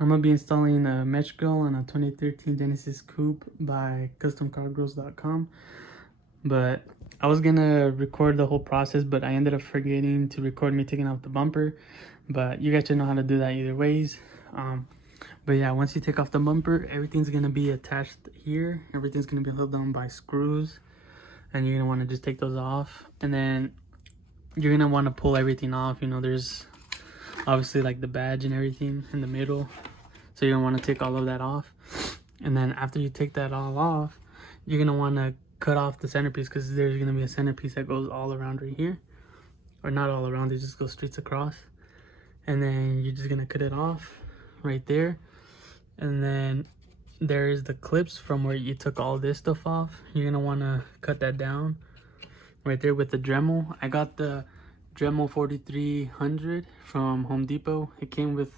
I'm gonna be installing a mesh grill on a 2013 Genesis Coupe by customcargrills.com. But I was gonna record the whole process, but I ended up forgetting to record me taking off the bumper. But you guys should know how to do that either ways. But yeah, once you take off the bumper, everything's gonna be attached here. Everything's gonna be held down by screws, and you're gonna want to just take those off, and then you're gonna want to pull everything off. You know, there's obviously like the badge and everything in the middle, so you're gonna want to take all of that off. And then after you take that all off, you're gonna want to cut off the centerpiece, because there's gonna be a centerpiece that goes all around right here, or not all around, it just goes straight across. And then you're just gonna cut it off right there. And then there's the clips from where you took all this stuff off. You're gonna want to cut that down right there with the Dremel. I got the Dremel 4300 from Home Depot. It came with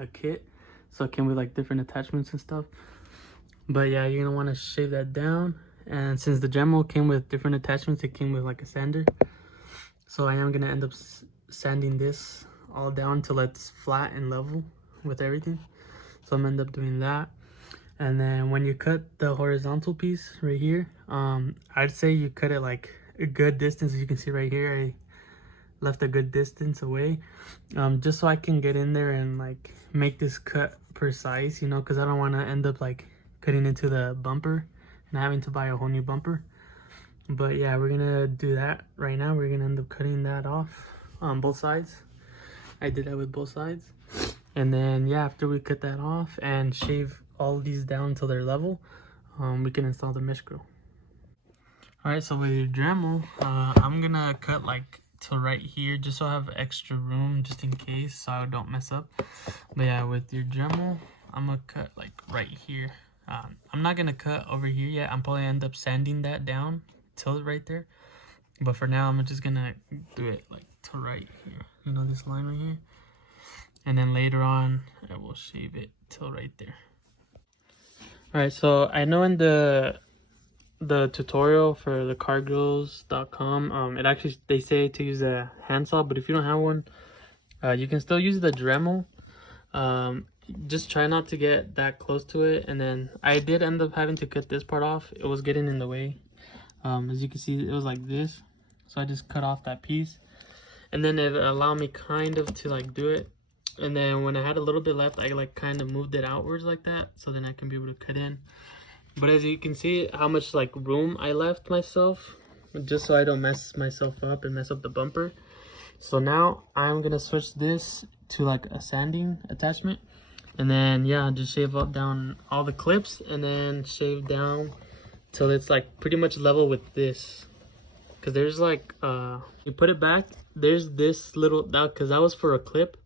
a kit, so it came with like different attachments and stuff. But yeah, you're gonna want to shave that down. And since the Dremel came with different attachments, it came with like a sander, so I am gonna end up sanding this all down till it's flat and level with everything. So I'm gonna end up doing that. And then when you cut the horizontal piece right here, I'd say you cut it like a good distance. As you can see right here, I left a good distance away, just so I can get in there and like make this cut precise, you know, because I don't want to end up like cutting into the bumper and having to buy a whole new bumper. But yeah, we're gonna do that right now. We're gonna end up cutting that off on both sides. I did that with both sides. And then yeah, after we cut that off and shave all these down until they're level, we can install the mesh grill. All right, so with your Dremel, I'm gonna cut like till right here, just so I have extra room, just in case, so I don't mess up. But yeah, with your Dremel, I'm gonna cut like right here. I'm not gonna cut over here yet. I'm probably end up sanding that down till right there. But for now, I'm just gonna do it like till right here. You know, this line right here. And then later on, I will shave it till right there. All right, so I know in the tutorial for the cargrills.com, it actually, they say to use a handsaw, but if you don't have one, you can still use the Dremel. Just try not to get that close to it. And then I did end up having to cut this part off. It was getting in the way. As you can see, it was like this, so I just cut off that piece, and then it allowed me kind of to like do it. And then when I had a little bit left, I like kind of moved it outwards like that, so then I can be able to cut in. But as you can see how much like room I left myself, just so I don't mess myself up and mess up the bumper. So now I'm gonna switch this to like a sanding attachment. And then yeah, just shave up down all the clips, and then shave down till it's like pretty much level with this. Because there's like, you put it back, there's this little, because that was for a clip.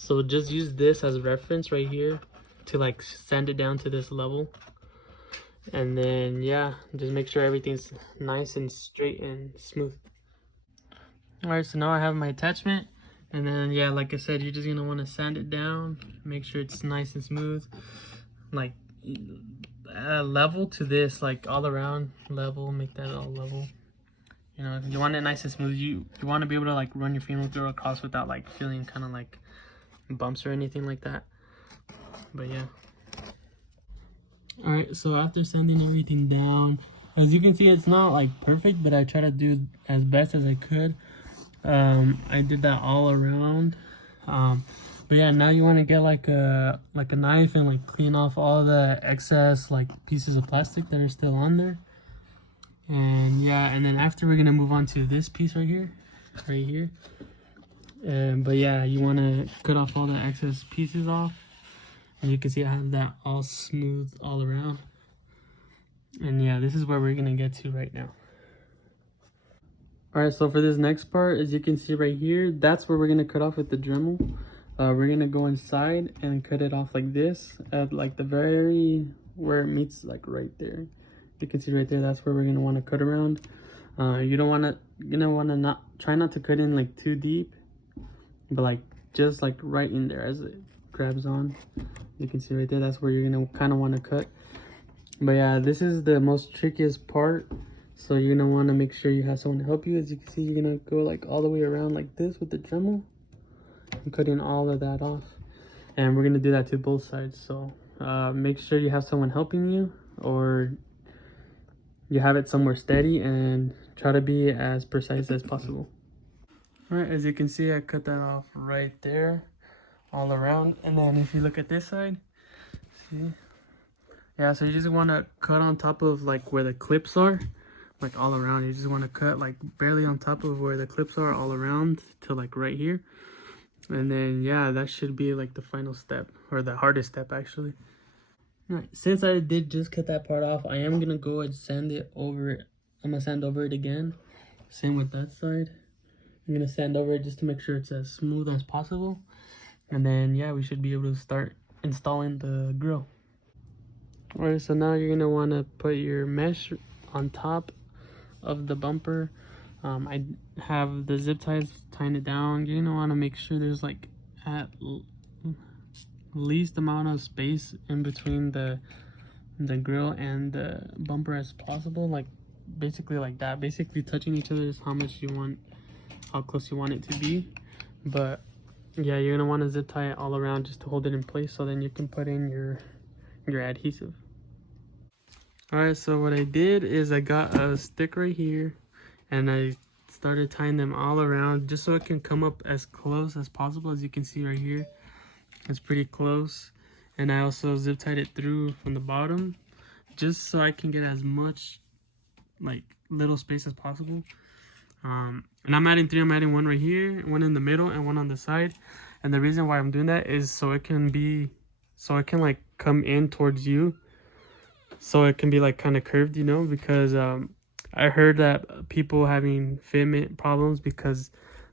So just use this as reference right here to like sand it down to this level. And then yeah, just make sure everything's nice and straight and smooth. All right, so now I have my attachment. And then yeah, like I said, you're just gonna want to sand it down, make sure it's nice and smooth, like level to this, like all around level, make that all level. You know, you want it nice and smooth. You want to be able to like run your finger through across without like feeling kind of like bumps or anything like that. But yeah. All right, so after sanding everything down, as you can see, it's not like perfect, but I try to do as best as I could. I did that all around. But yeah, now you want to get like a knife and like clean off all the excess like pieces of plastic that are still on there. And yeah, and then after, we're gonna move on to this piece right here. But yeah, you want to cut off all the excess pieces off, and you can see I have that all smooth all around. And yeah, this is where we're gonna get to right now. All right, so for this next part, as you can see right here, that's where we're gonna cut off with the Dremel. We're gonna go inside and cut it off like this, at like the very where it meets, like right there. You can see right there, that's where we're gonna want to cut around. You're gonna want to not try not to cut in like too deep, but like just like right in there as it grabs on. You can see right there, that's where you're gonna kind of want to cut. But yeah, this is the most trickiest part, so you're gonna want to make sure you have someone to help you. As you can see, you're gonna go like all the way around like this with the Dremel and cutting all of that off. and we're gonna do that to both sides. So make sure you have someone helping you, or you have it somewhere steady, and try to be as precise as possible. All right, as you can see, I cut that off right there, all around. And then if you look at this side, see, yeah, so you just want to cut on top of like where the clips are, like all around. You just want to cut like barely on top of where the clips are, all around to like right here. And then yeah, that should be like the final step, or the hardest step actually. All right, since I did just cut that part off, I am gonna go and sand it over. I'm gonna sand over it again. Same with that side. I'm gonna sand over it just to make sure it's as smooth as possible. And then yeah, we should be able to start installing the grill. All right, so now you're gonna want to put your mesh on top of the bumper. I have the zip ties tying it down. You're gonna want to make sure there's like at least amount of space in between the grill and the bumper as possible, like basically like that. Basically touching each other is how much you want, how close you want it to be. But yeah, you're gonna want to zip tie it all around just to hold it in place, so then you can put in your adhesive. All right, so what I did is I got a stick right here, and I started tying them all around just so it can come up as close as possible. As you can see right here, it's pretty close. And I also zip tied it through from the bottom just so I can get as much like little space as possible. And I'm adding three. I'm adding one right here, one in the middle, and one on the side. And the reason why I'm doing that is so it can like come in towards you, so it can be like kind of curved, you know, because I heard that people having fitment problems because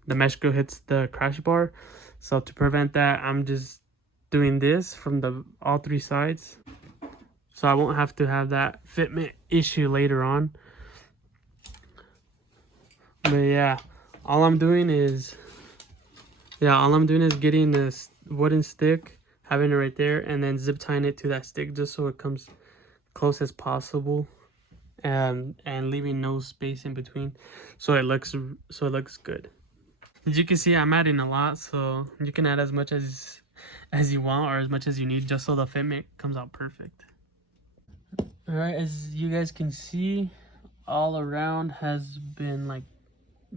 the mesh grill hits the crash bar. So to prevent that, I'm just doing this from all three sides, so I won't have to have that fitment issue later on. But yeah, all I'm doing is getting this wooden stick, having it right there, and then zip tying it to that stick just so it comes close as possible, and leaving no space in between, so it looks good. As you can see, I'm adding a lot, so you can add as much as you want, or as much as you need, just so the fitment comes out perfect. All right, as you guys can see, all around has been like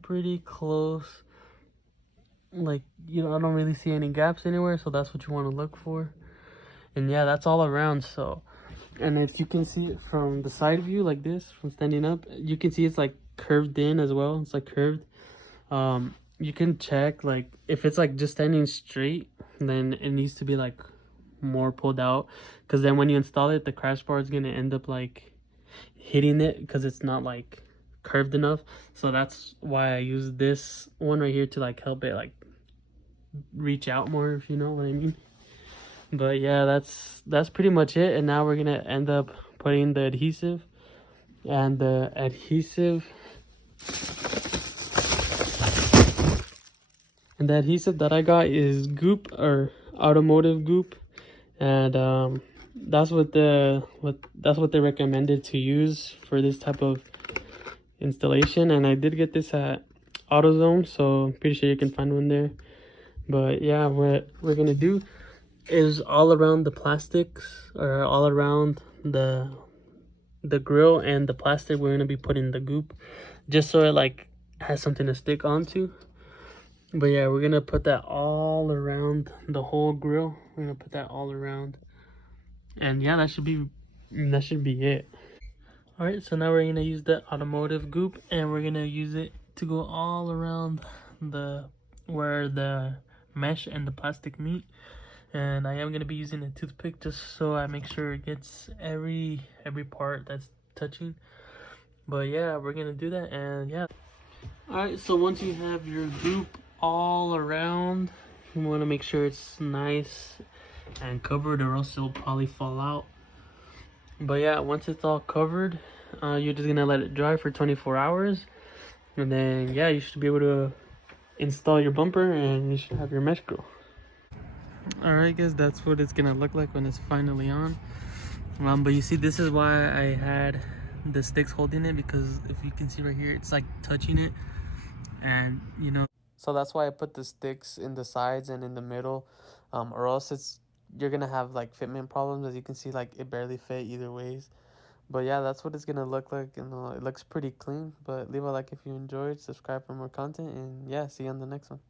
pretty close. Like, you know, I don't really see any gaps anywhere, so that's what you want to look for. And yeah, that's all around. So, and if you can see it from the side view like this, from standing up, you can see it's like curved in as well. It's like curved. You can check, like, if it's like just standing straight, then it needs to be like more pulled out, because then when you install it, the crash bar is gonna end up like hitting it because it's not like curved enough. So that's why I use this one right here to like help it like reach out more, if you know what I mean. But yeah, that's pretty much it. And now we're gonna end up putting the adhesive, and the adhesive that I got is Coupe, or automotive Coupe. And that's what they recommended to use for this type of installation. And I did get this at AutoZone, so I'm pretty sure you can find one there. But yeah, what we're gonna do is all around the plastics, or all around the grill and the plastic, we're gonna be putting the Coupe, just so it like has something to stick onto. But yeah, we're gonna put that all around the whole grill. We're gonna put that all around, and yeah, that should be it. All right, so now we're gonna use the automotive Coupe, and we're gonna use it to go all around where the mesh and the plastic meet. And I am gonna be using a toothpick just so I make sure it gets every part that's touching. But yeah, we're gonna do that. And yeah, all right, so once you have your Coupe all around, you want to make sure it's nice and covered, or else it'll probably fall out. But yeah, once it's all covered, you're just gonna let it dry for 24 hours, and then yeah, you should be able to install your bumper, and you should have your mesh grill. All right guys, that's what it's gonna look like when it's finally on. But you see, this is why I had the sticks holding it, because if you can see right here, it's like touching it, and you know, so that's why I put the sticks in the sides and in the middle, or else it's you're gonna have like fitment problems. As you can see, like it barely fit either ways. But yeah, that's what it's gonna look like, and it looks pretty clean. But leave a like if you enjoyed, subscribe for more content, and yeah, see you on the next one.